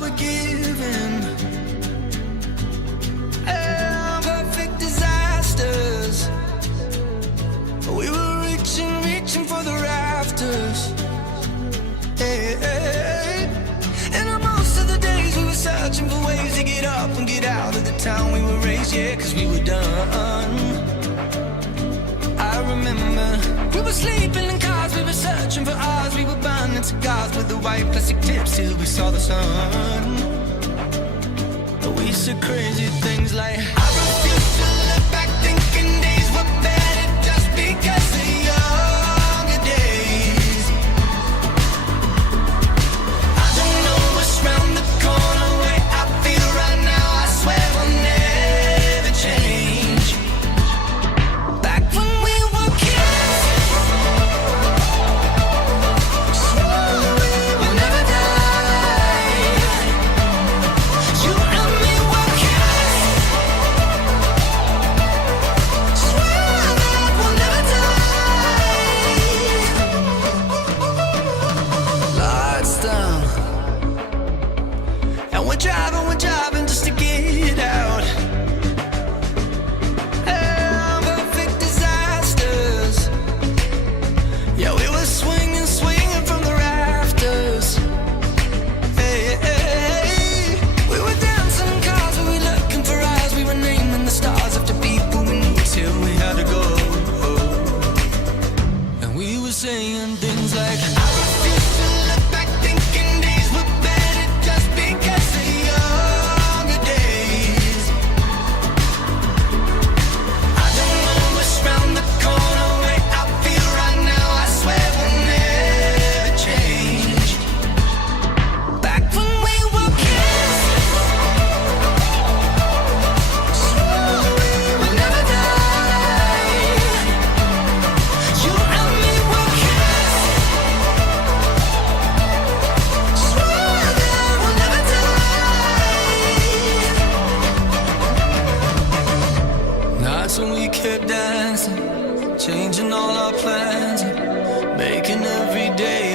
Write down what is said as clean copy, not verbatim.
we're giving. Perfect disasters. We were reaching for the rafters. Hey. And most of the days we were searching for ways to get up and get out of the town we were raised, yeah, 'cause we were done. I remember we were sleeping in cars, we were searching for ours, we were burning cigars with the white plastic tips till we saw the sun. We said crazy things like, I refuse to look back thinking days were better just because of younger days. I don't know what's round the corner, way I feel right now, I swear will never change. Back when we were kids, swore we will never die. You and me were kids, swear that we'll never die. Lights down, and we're driving just to get out. Perfect disasters. Yeah, we were swinging from the rafters. Hey. We were dancing in cars, we were looking for eyes, we were naming the stars after people we knew till we had to go. And we were saying things like, I refuse to look back thinking days were better just because of younger days. I don't know what's round the corner, way I feel right now, I swear will never change. Back when we were kids, swore we will never die. You and me were kids, swore that we'll never die. Nights when we kept dancing, changing all our plans, and making every day